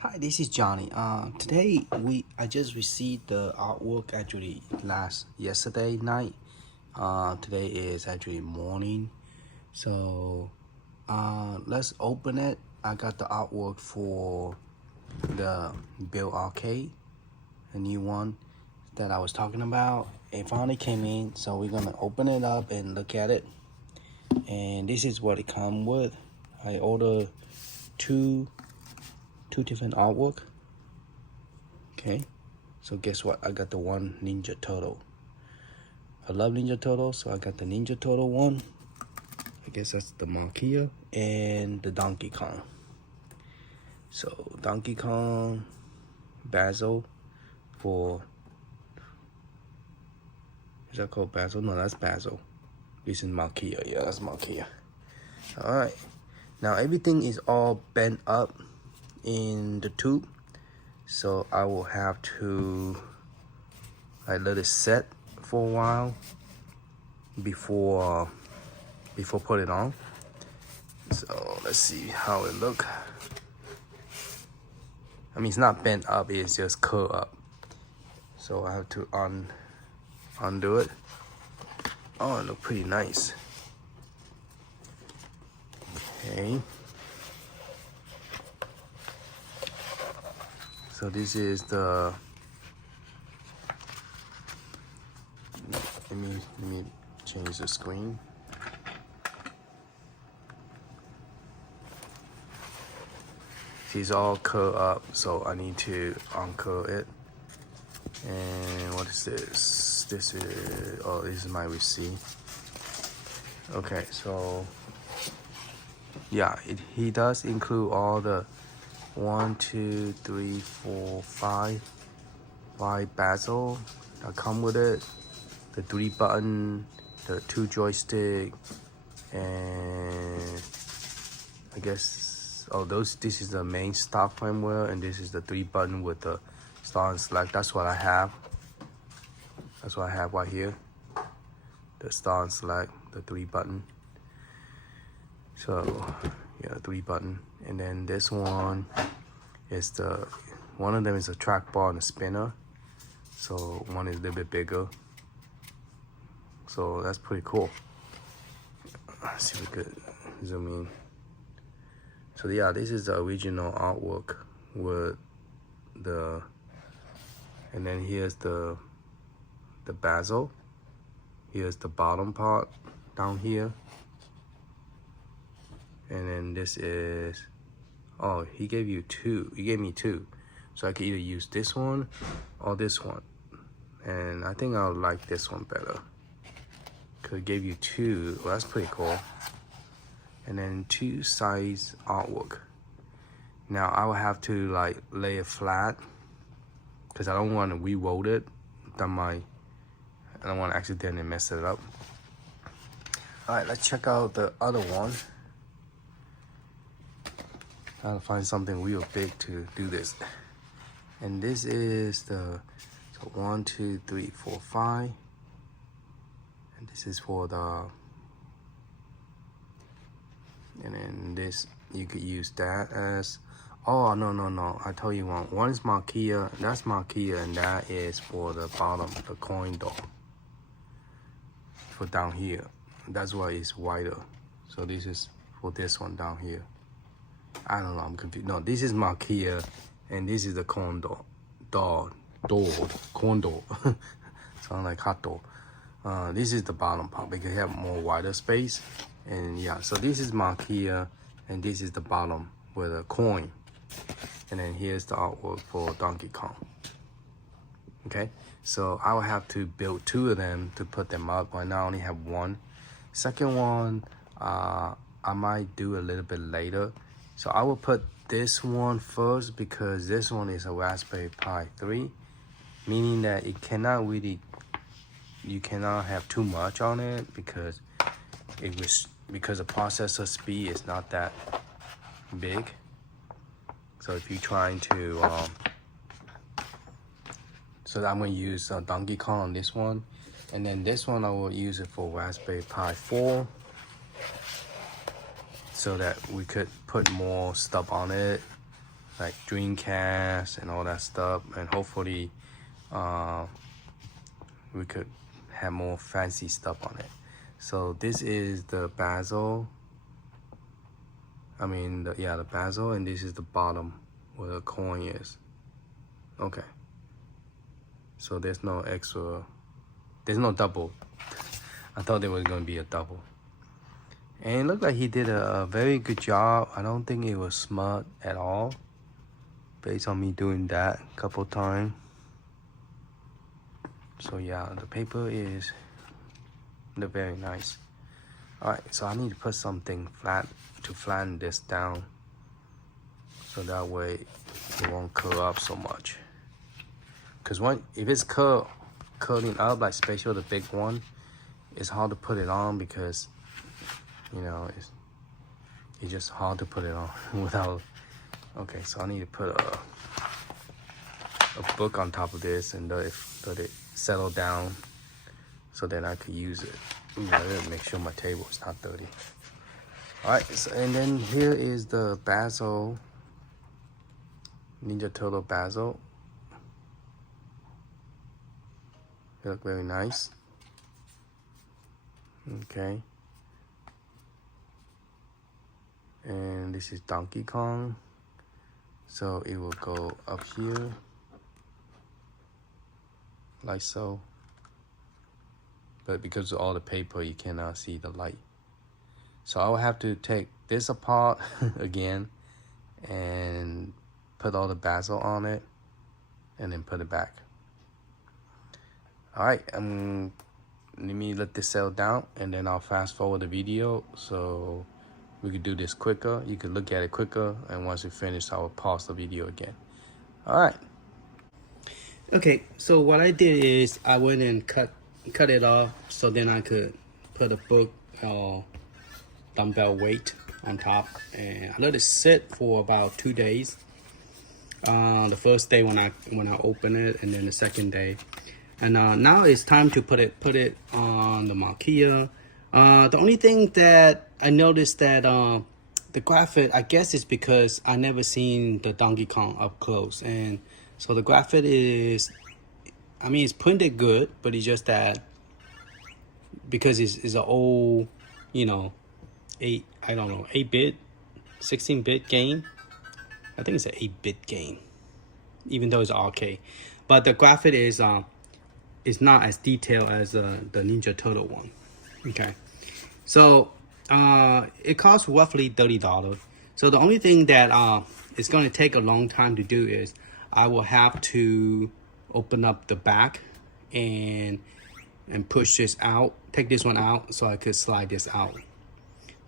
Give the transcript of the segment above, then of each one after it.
Hi, this is Johnny. Today I just received the artwork actually yesterday night. Today is actually morning. So let's open it. I got the artwork for the Build-A-Cade, a new one that I was talking about. It finally came in, so we're gonna open it up and look at it. And this is what it comes with. I ordered two different artwork. Okay, so guess what? I got the one Ninja Turtle. I love Ninja Turtle, so I got the Ninja Turtle one. I guess that's the Makia and the Donkey Kong. So Donkey Kong, bezel for, is that called bezel? No, that's bezel. This is Makia. Yeah, that's Makia. All right. Now everything is all bent up in the tube, so I will have to let it set for a while before put it on. So let's see how it look. I mean, it's not bent up, it's just curled up. So I have to undo it. Oh, it look pretty nice. Okay. So this is the, let me change the screen. She's all curled up, so I need to uncurl it. And what is this? This is my receipt. Okay, so yeah, he does include all the 1, 2, 3, 4, 5 bezel that come with it, the 3 button, the 2 joystick, and I guess this is the main stock firmware, and this is the 3 button with the start and select. That's what I have. That's what I have right here. The start and select, the 3 button. So yeah, 3 button, and then this one is one of them is a track bar and a spinner. So one is a little bit bigger. So that's pretty cool. Let's see if we could zoom in. So yeah, this is the original artwork with and then here's the bezel. Here's the bottom part down here. And then this is, oh, he gave me two. So I could either use this one or this one. And I think I'll like this one better. Cause it gave you 2, well, that's pretty cool. And then 2 size artwork. Now I will have to lay it flat, cause I don't want to re-roll it. I don't want to accidentally mess it up. All right, let's check out the other one. I'll find something real big to do this. And this is the 1, 2, 3, 4, 5. And this is for and then this, you could use that as, oh, no, I told you one. One is Makia, that's Makia, and that is for the bottom, the coin door. For down here. That's why it's wider. So this is for this one down here. I don't know, I'm confused. No, this is Makia, and this is the corn door. Corn door. Sound like hot door. This is the bottom part because you have more wider space. And yeah, so this is Makia, and this is the bottom with a coin. And then here's the artwork for Donkey Kong. Okay, so I will have to build 2 of them to put them up. Right now I only have 1. Second one, I might do a little bit later. So I will put this one first because this one is a Raspberry Pi 3, meaning that it cannot really, you cannot have too much on it because the processor speed is not that big. So if you're trying to, so I'm going to use Donkey Kong on this one, and then this one I will use it for Raspberry Pi 4. So that we could put more stuff on it like Dreamcast and all that stuff, and hopefully we could have more fancy stuff on it. So this is the bezel. I mean, the bezel, and this is the bottom where the coin is. Okay. So there's no extra, there's no double. I thought there was gonna be a double. And it looked like he did a very good job. I don't think it was smudged at all, based on me doing that a couple times. So yeah, the paper is look very nice. All right, so I need to put something flat to flatten this down, so that way it won't curl up so much. Cause if it's curling up, like especially the big one, it's hard to put it on because, you know, it's just hard to put it on without. Okay, so I need to put a book on top of this and let it settle down so that I could use it. Ooh, I gotta make sure my table is not dirty. All right, so, and then here is the bezel, Ninja Turtle bezel. They look very nice. Okay. And this is Donkey Kong. So it will go up here, like so. But because of all the paper, you cannot see the light. So I will have to take this apart again and put all the bezel on it and then put it back. All right, let me let this settle down and then I'll fast forward the video so we could do this quicker. You could look at it quicker, and once we finish, I will pause the video again. All right. Okay, so what I did is I went and cut it off so then I could put a book or dumbbell weight on top, and I let it sit for about 2 days. The first day when I open it, and then the second day, and now it's time to put it on the marquee. The only thing that I noticed that the graphite, I guess it's because I never seen the Donkey Kong up close, and so the graphite is, I mean, it's printed good, but it's just that because it's an old, you know, 8-bit, 16-bit game. I think it's an 8-bit game, even though it's arcade. But the graphite is not as detailed as the Ninja Turtle one. Okay, so it costs roughly $30. So the only thing that it's going to take a long time to do is I will have to open up the back and push this out, take this one out so I could slide this out.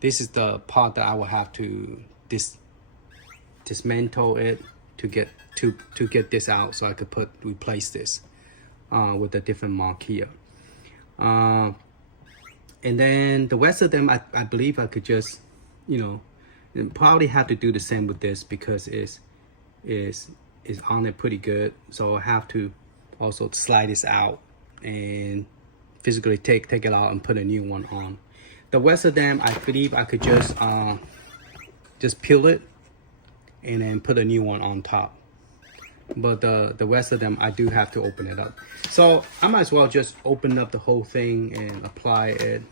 This is the part that I will have to dismantle it to get this out so I could replace this with a different marquee. And then the rest of them, I believe I could just, you know, and probably have to do the same with this because it's on it pretty good. So I have to also slide this out and physically take it out and put a new one on. The rest of them, I believe I could just peel it and then put a new one on top. But the rest of them, I do have to open it up. So I might as well just open up the whole thing and apply it,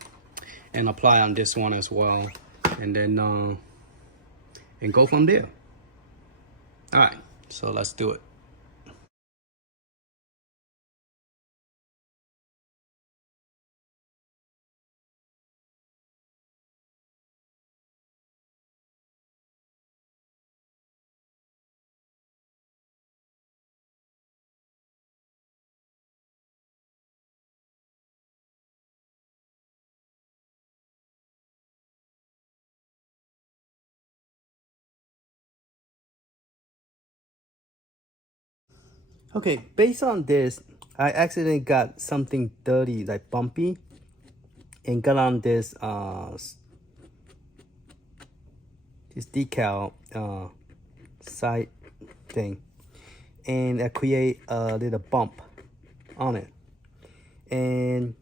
and apply on this one as well, and then and go from there. All right, so let's do it. Okay, based on this, I accidentally got something dirty, like bumpy, and got on this decal side thing, and I create a little bump on it. And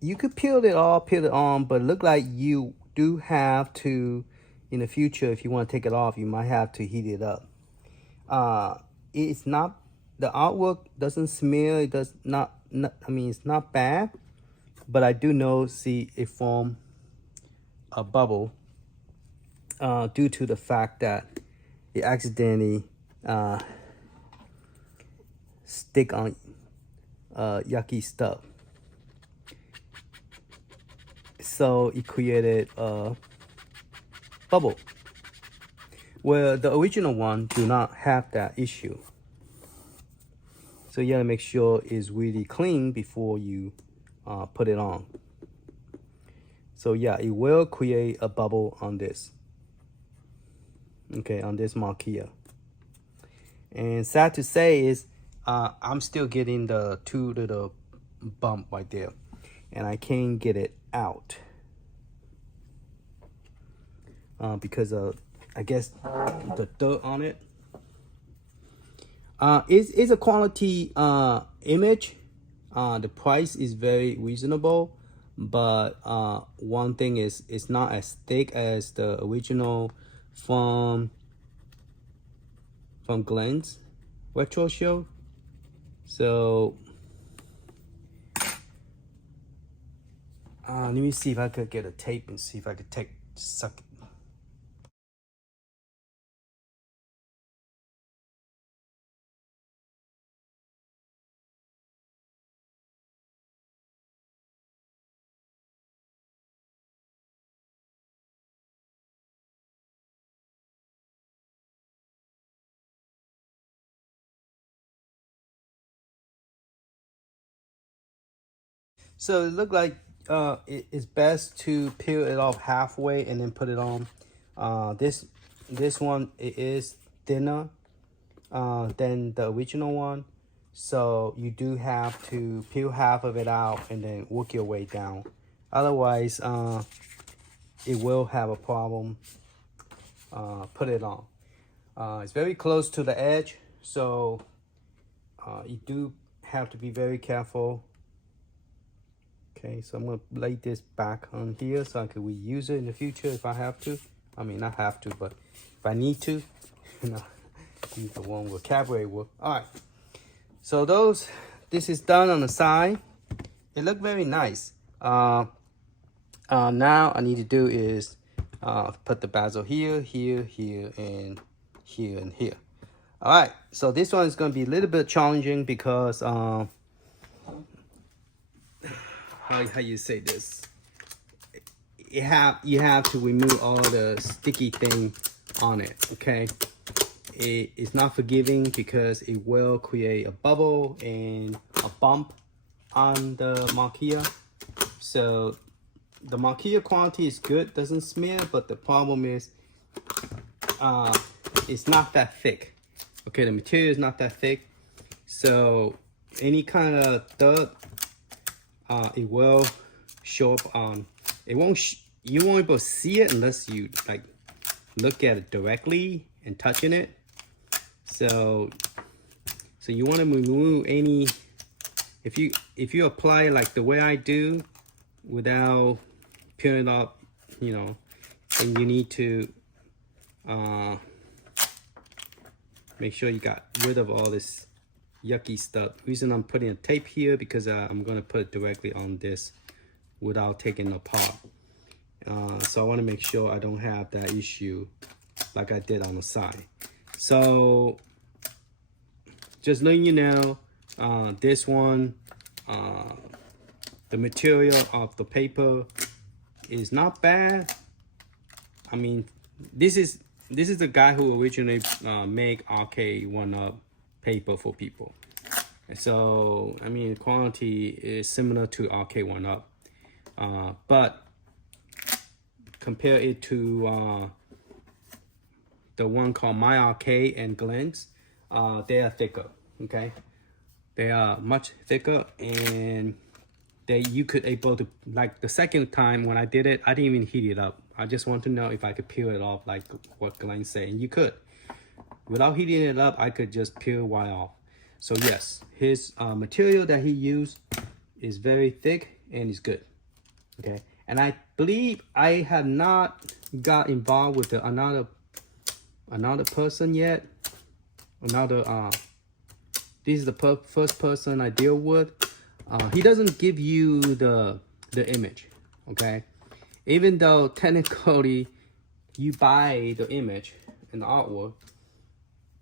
you could peel it off, peel it on, but it look like you do have to, in the future, if you want to take it off, you might have to heat it up. it's not, the artwork doesn't smear. It does not, I mean, it's not bad, but I do know, see, it formed a bubble due to the fact that it accidentally stick on yucky stuff. So it created a bubble, where the original one do not have that issue. So you gotta make sure it's really clean before you put it on. So yeah, it will create a bubble on this. Okay, on this marquee. And sad to say is, I'm still getting the 2 little bump right there, and I can't get it out because of, I guess, the dirt on it. It's a quality image. The price is very reasonable, but one thing is, it's not as thick as the original from Glenn's retro show. So let me see if I could get a tape and see if I could suck it. So it looked like it's best to peel it off halfway and then put it on. This one, it is thinner than the original one, so you do have to peel half of it out and then work your way down. Otherwise, it will have a problem. Put it on. It's very close to the edge, so you do have to be very careful. Okay, so I'm gonna lay this back on here so I can reuse it in the future if I have to. I mean, not have to, but if I need to, you know, use the one with cabaret wood. All right, so this is done on the side. It looked very nice. Now I need to do is put the bezel here, here, here, and here, and here. All right, so this one is gonna be a little bit challenging because how you say this, you have to remove all the sticky thing on it. Okay, it's not forgiving because it will create a bubble and a bump on the marquee. So the marquee quality is good, doesn't smear, but the problem is it's not that thick. Okay, the material is not that thick, so any kind of dirt, it will show up on. It won't. You won't be able to see it unless you like look at it directly and touching it. So you want to remove any. If you apply it like the way I do, without peeling it off, you know, then you need to make sure you got rid of all this yucky stuff. The reason I'm putting a tape here because I'm gonna put it directly on this without taking it apart. So I want to make sure I don't have that issue like I did on the side. So just letting you know, this one, the material of the paper is not bad. I mean, this is the guy who originally made Arcade 1-Up paper for people. So I mean, the quality is similar to Arcade 1-Up, but compare it to the one called My Arcade and Glenn's, they are thicker. Okay, they are much thicker, and you could able to, like the second time when I did it, I didn't even heat it up. I just want to know if I could peel it off like what Glenn said, and you could. Without heating it up, I could just peel right off. So yes, his material that he used is very thick and is good. Okay, and I believe I have not got involved with another person yet. another this is the first person I deal with. He doesn't give you the image, okay? Even though technically you buy the image and the artwork,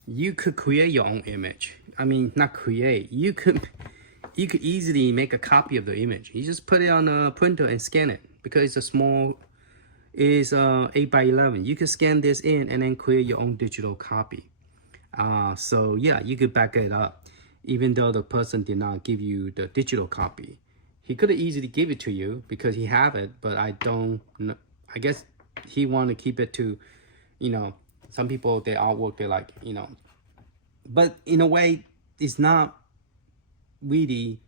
you could create your own image. I mean, not create. You could easily make a copy of the image. You just put it on a printer and scan it because it's a small, is 8 by 11. You can scan this in and then create your own digital copy. So yeah, you could back it up, even though the person did not give you the digital copy. He could have easily give it to you because he have it, but I don't know. I guess he want to keep it to, you know, some people, their artwork, they're like, you know, but in a way, it's not really,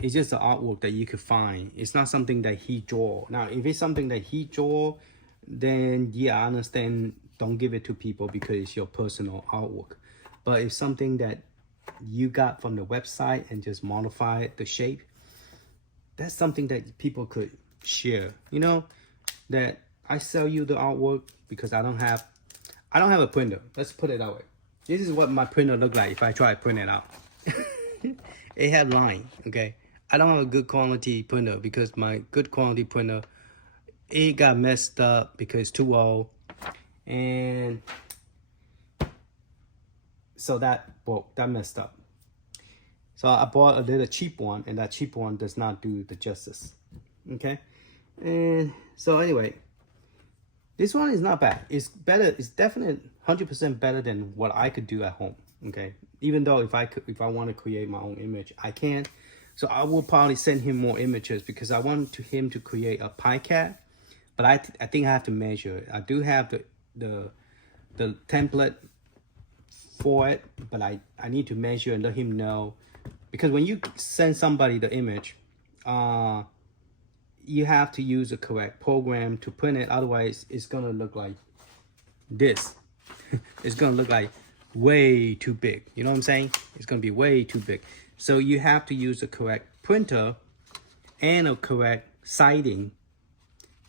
it's just the artwork that you could find. It's not something that he draw. Now, if it's something that he draw, then yeah, I understand. Don't give it to people because it's your personal artwork. But if something that you got from the website and just modify the shape, that's something that people could share. You know, that I sell you the artwork because I don't have a printer. Let's put it that way. This is what my printer look like if I try to print it out. It had line, okay? I don't have a good quality printer because my good quality printer, it got messed up because it's too old. And so that messed up. So I bought a little cheap one, and that cheap one does not do the justice, okay? And so anyway, this one is not bad. It's better. It's definitely 100% better than what I could do at home. Okay, even though if I want to create my own image, I can. So I will probably send him more images because I want him to create a pie cat. But I think I have to measure it. I do have the template for it, but I need to measure and let him know, because when you send somebody the image, you have to use the correct program to print it. Otherwise, it's gonna look like this. It's gonna look like way too big. You know what I'm saying? It's gonna be way too big. So you have to use the correct printer and a correct siding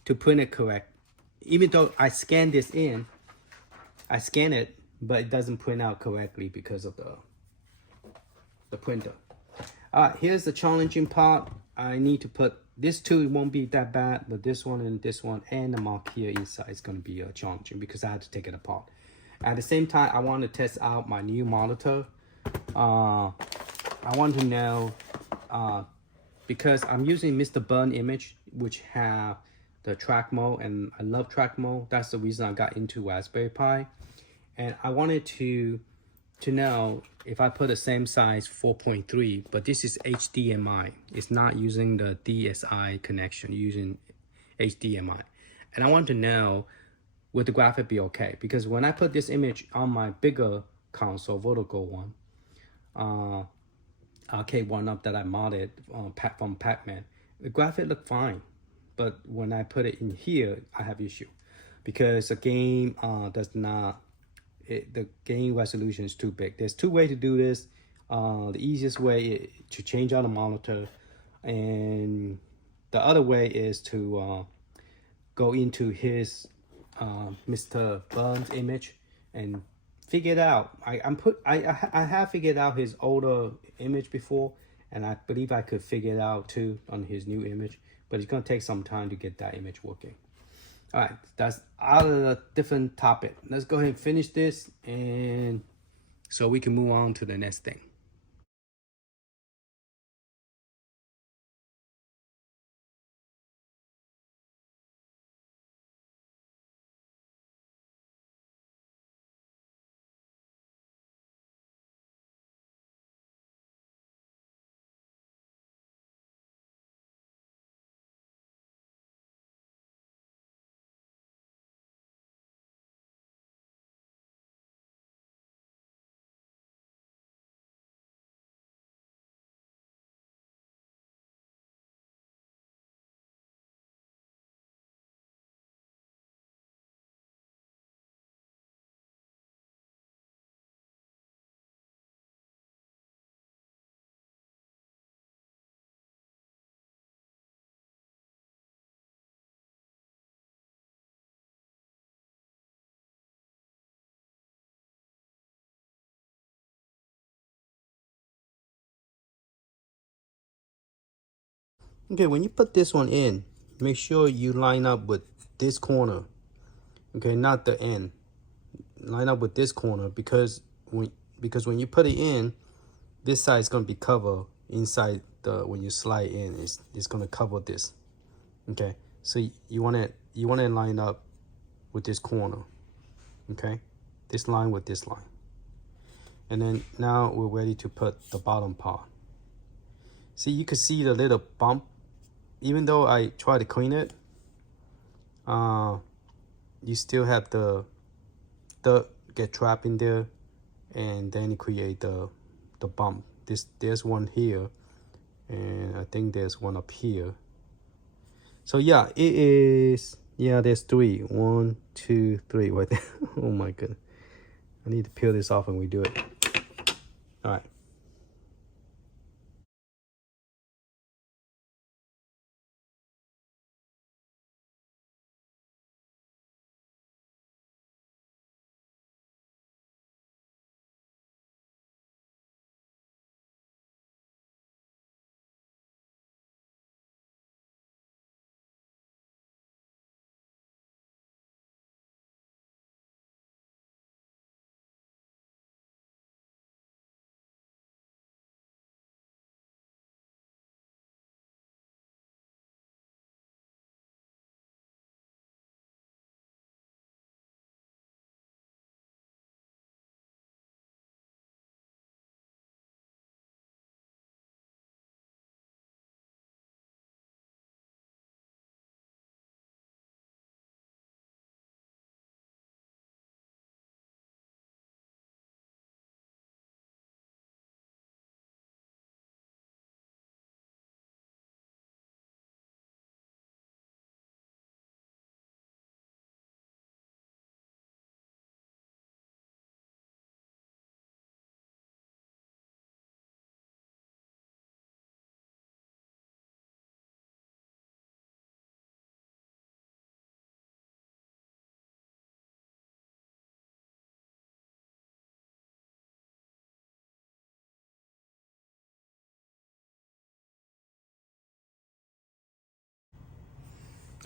to print it correct. Even though I scan this in, I scan it, but it doesn't print out correctly because of the printer. All right, here's the challenging part. I need to put this two, it won't be that bad, but this one and the mark here inside is going to be challenging because I had to take it apart. At the same time, I want to test out my new monitor. I want to know, because I'm using Mr. Burn image, which have the track mode, and I love track mode. That's the reason I got into Raspberry Pi. And I wanted to know if I put the same size 4.3, but this is HDMI. It's not using the DSI connection, using HDMI. And I want to know, would the graphic be okay? Because when I put this image on my bigger console, vertical one, arcade one up that I modded from Pac-Man, the graphic looked fine. But when I put it in here, I have issue because the game does not, the game resolution is too big. There's two ways to do this. The easiest way is to change out the monitor, and the other way is to go into his Mr. Burns image and figure it out. I have figured out his older image before, and I believe I could figure it out too on his new image, but it's gonna take some time to get that image working. All right, that's out of the different topic. Let's go ahead and finish this, and so we can move on to the next thing. Okay, when you put this one in, make sure you line up with this corner. Okay, not the end. Line up with this corner because when you put it in, this side is gonna be covered inside the when you slide in. It's gonna cover this. Okay, so you want to line up with this corner. Okay, this line with this line, and then now we're ready to put the bottom part. See, you can see the little bump. Even though I try to clean it, you still have the dirt get trapped in there, and then you create the bump. There's one here, and I think there's one up here. So yeah, it is. Yeah, there's three. 1, 2, 3 right there. Oh my goodness, I need to peel this off when we do it. All right.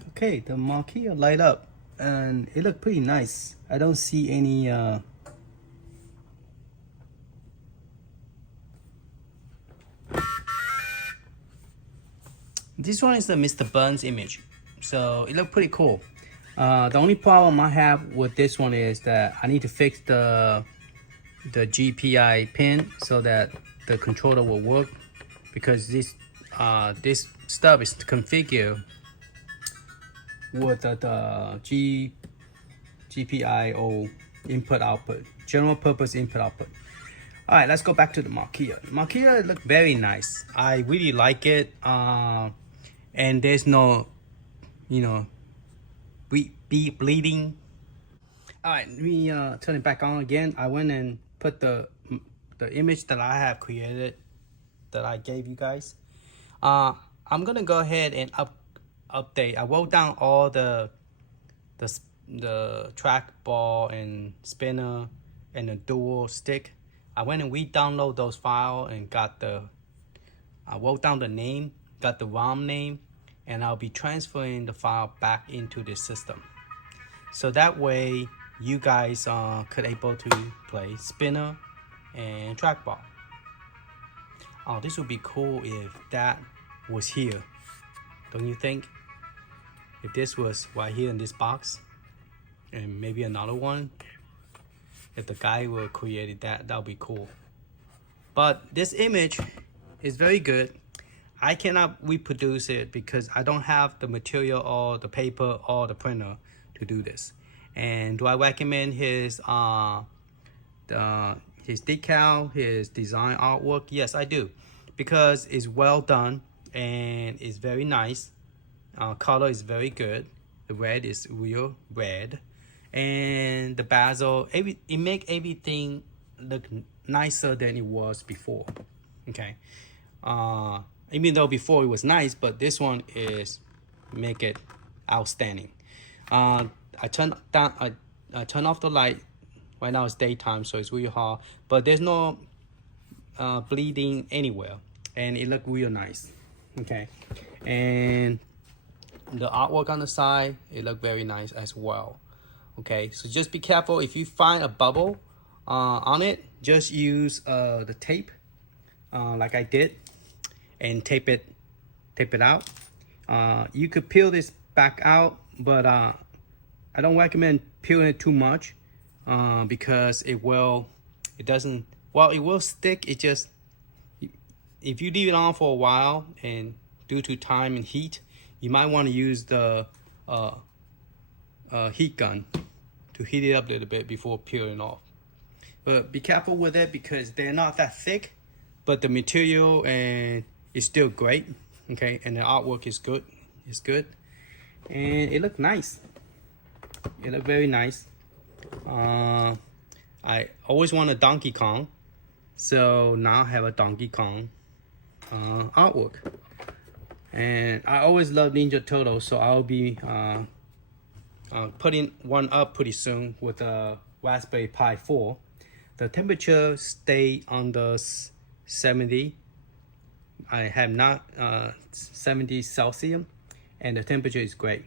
Okay, the marquee light up, and it looked pretty nice. I don't see any. This one is the Mr. Burns image, so it looked pretty cool. The only problem I have with this one is that I need to fix the GPI pin so that the controller will work, because this stuff is configured with the GPIO input output, general purpose input output. All right, let's go back to the marquee. Marquee look very nice. I really like it. And there's no, bleeding. All right, let me turn it back on again. I went and put the image that I have created, that I gave you guys. I'm gonna go ahead and update. I wrote down all the trackball and spinner and the dual stick. I went and re-download those files and I wrote down the name, got the ROM name, and I'll be transferring the file back into the system. So that way you guys could able to play spinner and trackball. Oh, this would be cool if that was here, don't you think? If this was right here in this box, and maybe another one, if the guy will create that would be cool. But this image is very good. I cannot reproduce it because I don't have the material or the paper or the printer to do this. And do I recommend his decal, his design artwork? Yes, I do, because it's well done and it's very nice. Color is very good. The red is real red, and the bezel, it make everything look nicer than it was before. Okay, even though before it was nice, but this one is make it outstanding. I turn off the light. Right now it's daytime, so it's really hard, but there's no bleeding anywhere, and it look real nice. Okay, and the artwork on the side, it looked very nice as well. Okay, so just be careful if you find a bubble on it, just use the tape like I did and tape it out. You could peel this back out, but I don't recommend peeling it too much because it will stick. It just, if you leave it on for a while and due to time and heat, you might want to use the heat gun to heat it up a little bit before peeling off. But be careful with it because they're not that thick, but the material and is still great. Okay, and the artwork is good. It's good, and it looked nice. It looked very nice. I always want a Donkey Kong, so now I have a Donkey Kong artwork. And I always love Ninja Turtles, so I'll be putting one up pretty soon with a Raspberry Pi 4. The temperature stayed under 70. I have not 70 Celsius, and the temperature is great.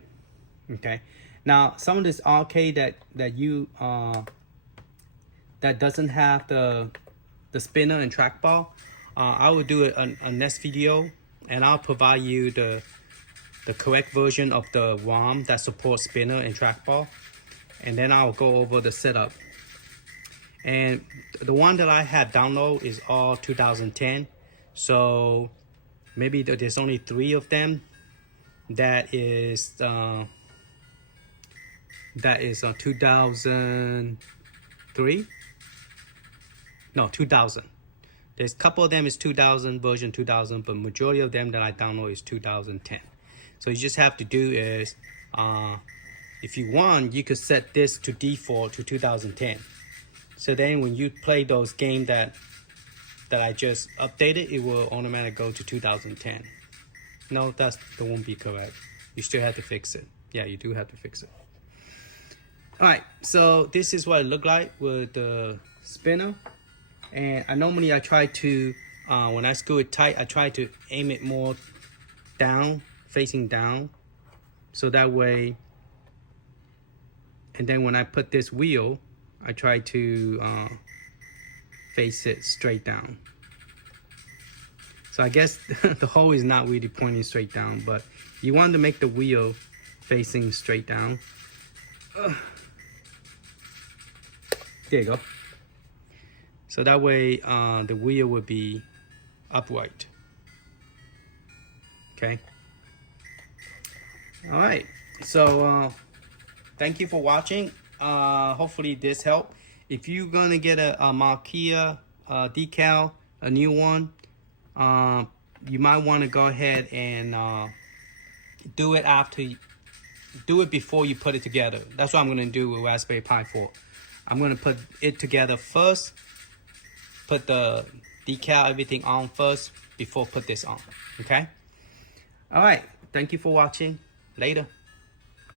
Okay, now some of this arcade that doesn't have the spinner and trackball, I will do a next video, and I'll provide you the correct version of the ROM that supports spinner and trackball, and then I'll go over the setup. And the one that I have downloaded is all 2010, so maybe there's only 3 of them that is 2003. No, 2000. There's a couple of them is 2000, version 2000, but majority of them that I download is 2010. So you just have to do is, if you want, you could set this to default to 2010. So then when you play those games that I just updated, it will automatically go to 2010. No, that won't be correct. You still have to fix it. Yeah, you do have to fix it. All right, so this is what it looked like with the spinner. And I try to, when I screw it tight, I try to aim it more down, facing down. So that way, and then when I put this wheel, I try to face it straight down. So I guess the hole is not really pointing straight down, but you want to make the wheel facing straight down. There you go. So that way the wheel will be upright. Okay. All right. So thank you for watching. Hopefully this helped. If you're gonna get a Marquia decal, a new one, you might want to go ahead and do it before you put it together. That's what I'm gonna do with Raspberry Pi 4. I'm gonna put it together first, put the decal, everything on first before put this on. Okay. All right. Thank you for watching. Later.